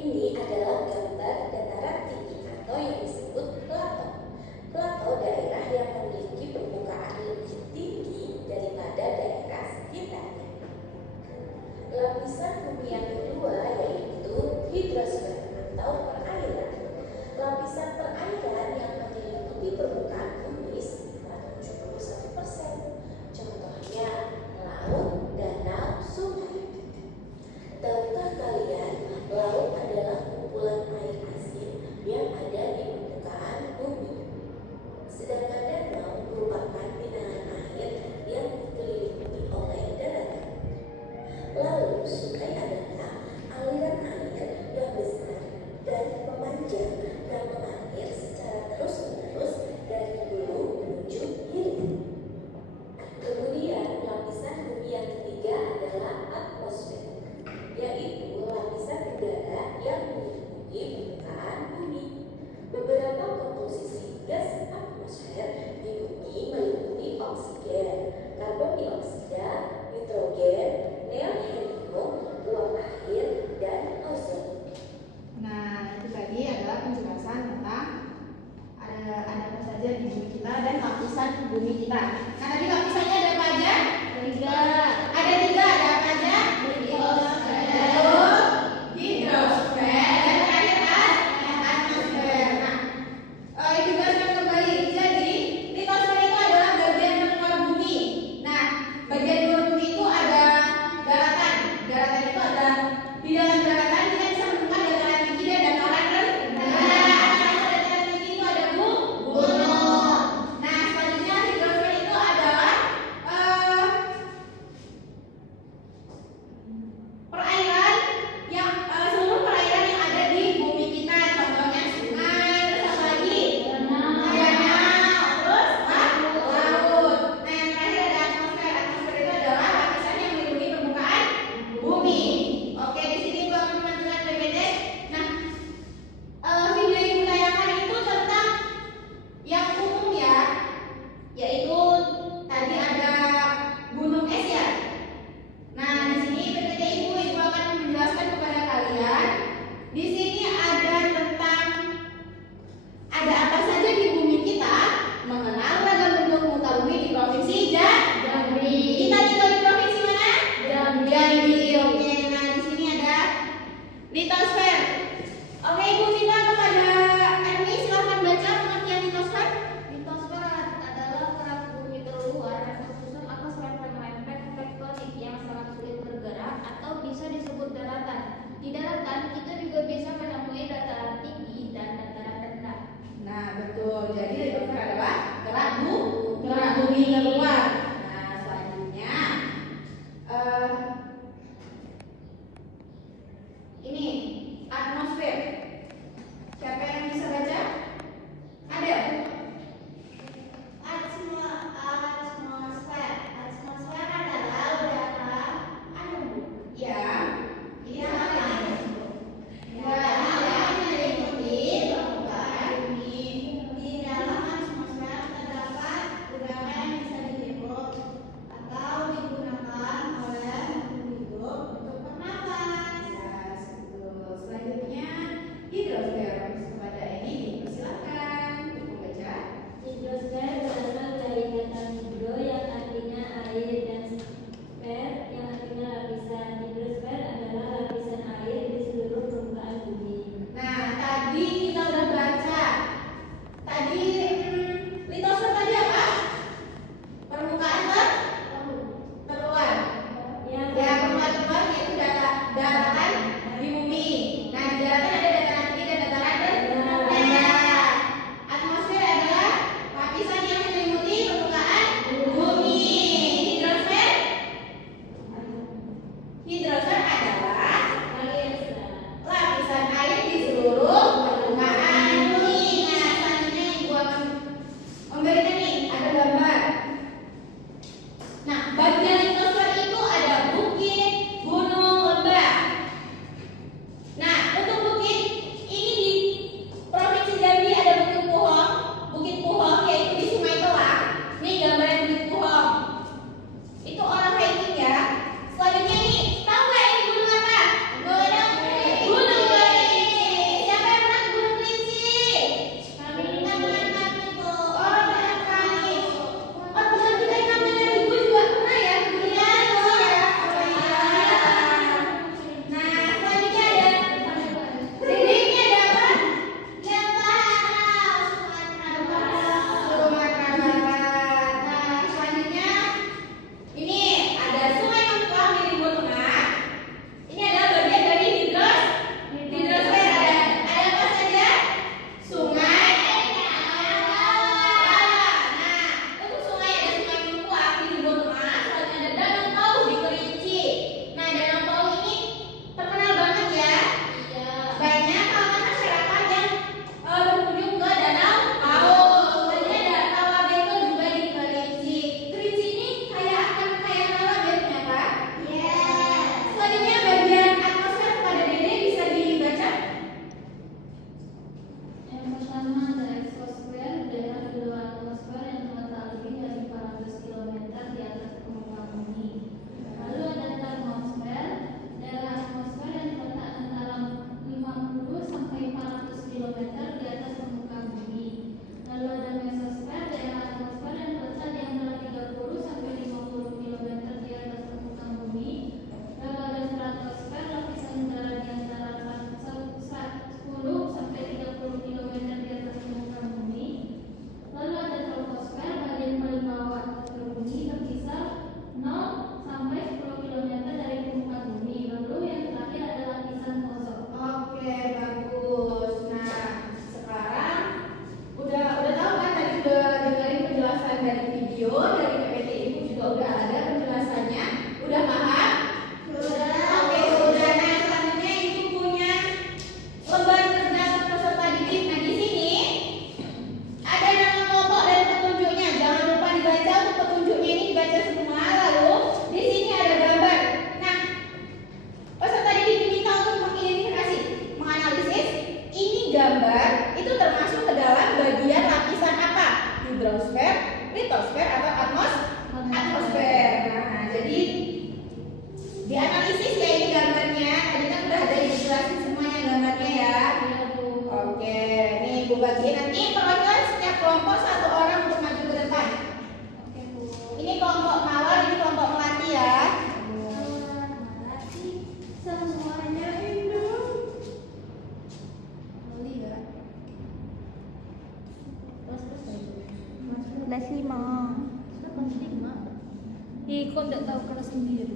Ini adalah gambar dataran tinggi atau yang disebut plato. Plato daerah yang memiliki permukaan lebih tinggi daripada daerah sekitarnya. Lapisan bumi yang kedua yaitu hidrosfer atau perairan. Lapisan perairan yang menyelimuti permukaan bumi sekitar 71%. Contohnya laut, danau, sungai. Tahukah kalian laut adalah kumpulan air asin yang ada di permukaan bumi. Sedangkan danau merupakan genangan air yang dikelilingi oleh daratan. Lalu sungai adalah aliran air yang besar dan memanjang yang mengalir secara terus-menerus dari hulu menuju hilir. Kemudian lapisan bumi yang ketiga adalah atmosfer, yaitu lapisan udara yang meliputi permukaan bumi. Beberapa komposisi gas atmosfer di bumi meliputi oksigen, karbon dioksida, nitrogen, neohelium, uap air, dan ozon. Nah, itu tadi adalah penjelasan tentang ada apa saja di bumi kita dan lapisan bumi kita. Nah, tadi lapisannya ada apa aja? Tiga. Ada tiga, ada apa aja? Hidrosfer, dan terakhir atmosfer. Nah, dijelaskan kembali. Jadi, litosfer itu adalah bagian luar bumi. Nah, bagian luar bumi itu ada daratan. Daratan itu ada di dalam daratan kita bisa menemukan dataran tinggi dan dataran rendah. Dataran tinggi itu ada gunung. Nah, selanjutnya hidrosfer itu adalah perairan yang seluruh perairan yang ada di bumi kita. Contohnya sungai, terus apa lagi? Danau, terus laut. Nah, yang terakhir ada atmosfer. Atmosfer itu adalah lapisan yang melindungi permukaan bumi. Oke, di sini gua akan melanjutkan PPT. Nah, video yang ditayangkan itu tentang yang umum ya, yaitu tadi ada gunung es ya. Nah, di sini PPT Ibu akan menjelaskan kepada kalian. Di sini ada tentang ada apa saja di bumi kita, mengenal ragam bentuk muka bumi di provinsi Jambi. Kita tinggal di provinsi mana? Jambi. Oke, nah di sini ada litosfer. Oke, Ibu minta kepada Erni silahkan baca pengertian litosfer. Litosfer adalah kerak bumi terluar dan tersusun atas lempeng-lempeng tektonik yang sangat sulit bergerak atau bisa disebut daratan. Di daratan kita juga bisa menemui dataran tinggi dan dataran rendah. Nah, betul. Jadi litosfer adalah kerak bumi terluar. Nah, selanjutnya ini kelas 5. Ih, kok enggak tahu kelas sendiri?